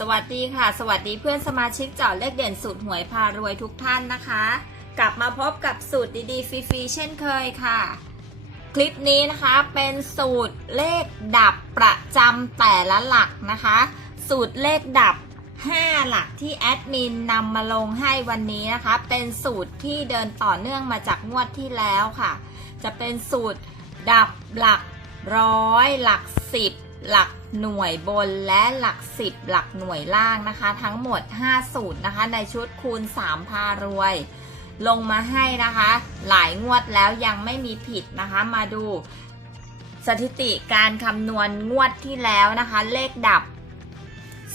สวัสดีค่ะ สวัสดีเพื่อนสมาชิกเจาะเลขเด่นสูตรหวยพารวยทุกท่านนะคะ กลับมาพบกับสูตรดีๆฟรีๆเช่นเคยค่ะ คลิปนี้นะคะเป็นสูตรเลขดับประจำแต่ละหลักนะคะ สูตรเลขดับ 5 หลักที่แอดมินนำมาลงให้วันนี้นะคะ เป็นสูตรที่เดินต่อเนื่องมาจากงวดที่แล้วค่ะ จะเป็นสูตรดับหลักร้อยหลักสิบ หลักหน่วยบนและหลักสิบหลักหน่วยล่างนะคะ ทั้งหมด 5 สูตรนะคะ ในชุดคูณ 3 พารวย ลงมาให้นะคะ หลายงวดแล้วยังไม่มีผิดนะคะ มาดูสถิติการคำนวณงวดที่แล้วนะคะ เลขดับ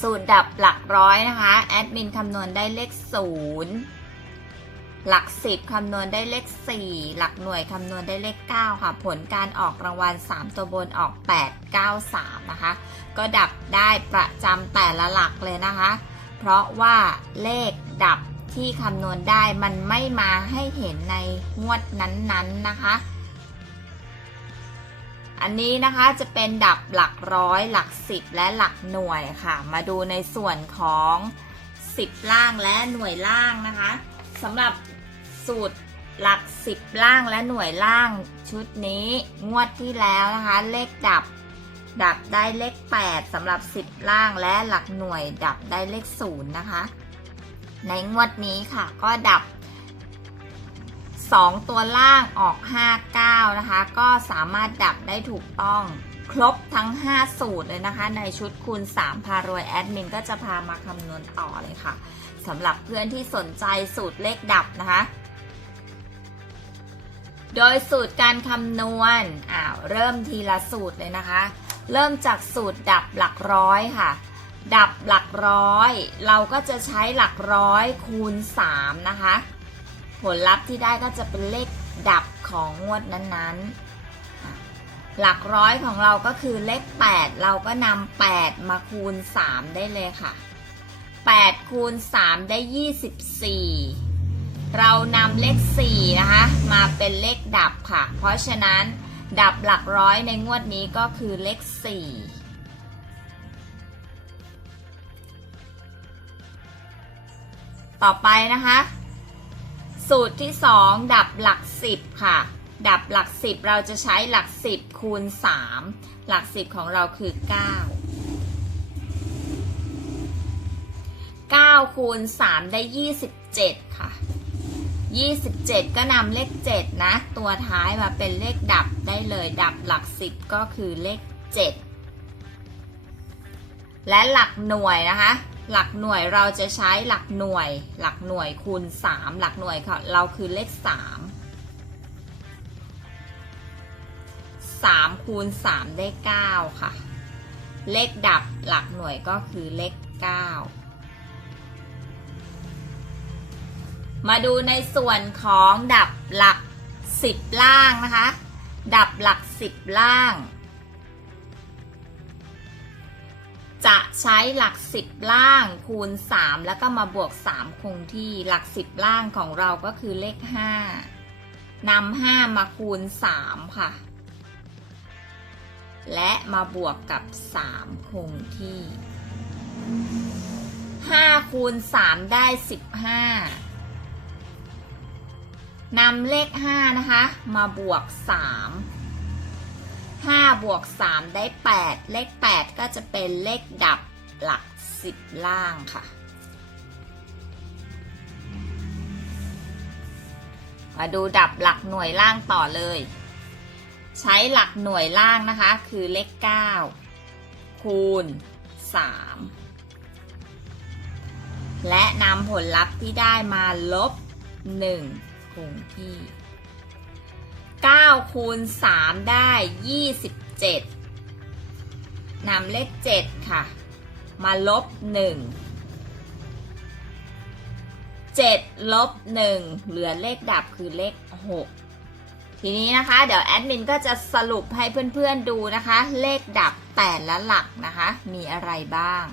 สูตรดับหลักร้อยนะคะ แอดมินคำนวณได้เลขศูนย์ หลักสิบคำนวณได้เลข 4 หลักหน่วยคำนวณได้เลข 9 ค่ะ ผลการออกรางวัล 3 ตัวบนออก 8 9 3 นะคะ ก็ดับได้ประจำแต่ละหลักเลยนะคะ เพราะว่าเลขดับที่คำนวณได้มันไม่มาให้เห็นในงวดนั้นๆนนนะคะ อันนี้นะคะจะเป็นดับหลักร้อย หลักสิบและหลักหน่วยค่ะ มาดูในส่วนของ 10 ล่างและหน่วยล่างนะคะสำหรับ สูตรหลัก10ล่างและหน่วยล่างชุดนี้งวดที่แล้วนะคะ เลขดับ ดับได้เลข 8สำหรับ 10 ล่างและหลักหน่วยดับได้เลข0นะคะ ในงวดนี้ค่ะก็ดับ 2 ตัวล่างออก 59 นะคะ ก็สามารถดับได้ถูกต้องครบทั้ง 5 สูตรเลยนะคะ ในชุดคูณ 3 พารวยแอดมินก็จะพามาคำนวณต่อเลยค่ะสำหรับเพื่อนที่สนใจสูตรเลขดับนะคะ โดยสูตรการคำนวณอ้าวเริ่มทีละสูตรเลยนะคะ เริ่มจากสูตรดับหลักร้อยค่ะ ดับหลักร้อย เราก็จะใช้หลักร้อยคูณ 3 นะคะ ผลลัพธ์ที่ได้ก็จะเป็นเลขดับของงวดนั้นๆ หลักร้อยของเราก็คือเลข 8 เราก็นำ8 มาคูณ 3 ได้เลยค่ะ8คูณ3ได้ 24 เรานำเลข 4 นะคะ มาเป็นเลขดับค่ะ เพราะฉะนั้นดับหลักร้อยในงวดนี้ก็คือเลข 4ต่อไปนะคะ สูตรที่ 2 ดับหลัก 10 ค่ะ ดับหลัก 10 เราจะใช้หลัก 10 คูณ 3 หลัก 10 ของเราคือ 9 9 คูณ 3 ได้ 27 ค่ะ 27 ก็นำเลข 7 นะ ตัวท้ายมาเป็นเลขดับได้เลยดับหลัก 10 ก็คือเลข 7 และหลักหน่วยนะคะ หลักหน่วยเราจะใช้หลักหน่วย หลักหน่วยคูณ 3 หลักหน่วยค่ะเราคือเลข 3 3คูณ3ได้ 9 ค่ะ เลขดับหลักหน่วยก็คือเลข 9 มาดูในส่วนของดับหลัก10ล่างนะคะ ดับหลัก10ล่าง จะใช้หลัก10ล่างคูณ 3 แล้วก็มาบวก 3 คงที่หลัก10ล่างของเราก็คือเลข 5นำ5มาคูณ 3 ค่ะ และมาบวกกับ 3 คงที่5คูณ 3 ได้ 15 นำเลข 5 นะคะ มาบวก 3 5 บวก 3 ได้ 8 เลข 8 ก็จะเป็นเลขดับหลัก 10 ล่างค่ะ มาดูดับหลักหน่วยล่างต่อเลย ใช้หลักหน่วยล่างนะคะ คือเลข 9 คูณ 3 และนำผลลัพธ์ที่ได้มาลบ 1 คงที่9คูณ3ได้ 27นำเลข 7 ค่ะ มาลบ 1 7 ลบ 1 เหลือเลขดับคือเลข 6 ทีนี้นะคะ เดี๋ยวแอดมินก็จะสรุปให้เพื่อนๆดูนะคะ เลขดับแต่ละหลักนะคะ มีอะไรบ้าง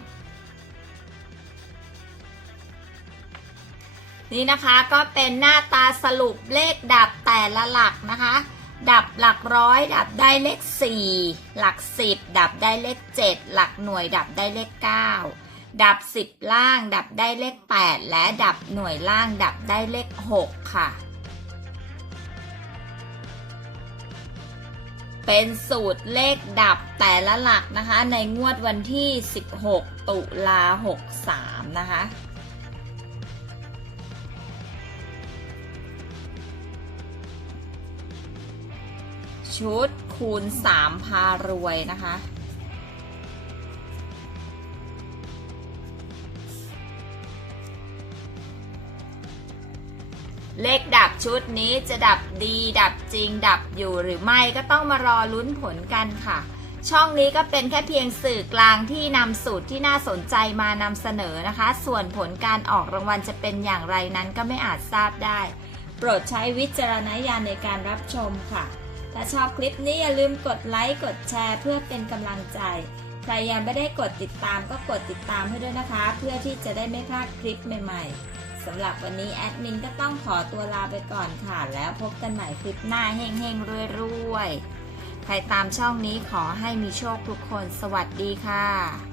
นี่นะคะก็เป็นหน้าตาสรุปเลขดับแต่ละหลักนะคะ ดับหลักร้อย ดับได้เลข 4 หลัก 10 ดับได้เลข 7 หลักหน่วยดับได้เลข 9 ดับ 10 ล่าง ดับได้เลข 8 และดับหน่วยล่าง ดับได้เลข 6 ค่ะ เป็นสูตรเลขดับแต่ละหลักนะคะ ในงวดวันที่ 16 ตุลา63 นะคะ ชุดคูณ 3 พารวยนะคะ เลขดับชุดนี้จะดับดีดับจริงดับอยู่หรือไม่ก็ต้องมารอลุ้นผลกันค่ะ ช่องนี้ก็เป็นแค่เพียงสื่อกลางที่นำสูตรที่น่าสนใจมานำเสนอนะคะ ส่วนผลการออกรางวัลจะเป็นอย่างไรนั้นก็ไม่อาจทราบได้ โปรดใช้วิจารณญาณในการรับชมค่ะ ถ้าชอบคลิปนี้อย่าลืมกดไลค์ กดแชร์ เพื่อเป็นกำลังใจ ใครยังไม่ได้กดติดตามก็กดติดตามให้ด้วยนะคะ เพื่อที่จะได้ไม่พลาดคลิปใหม่ๆสำหรับวันนี้แอดมินก็ต้องขอตัวลาไปก่อนค่ะ แล้วพบกันใหม่คลิปหน้าเฮงๆรวยๆ ใครตามช่องนี้ขอให้มีโชคทุกคน สวัสดีค่ะ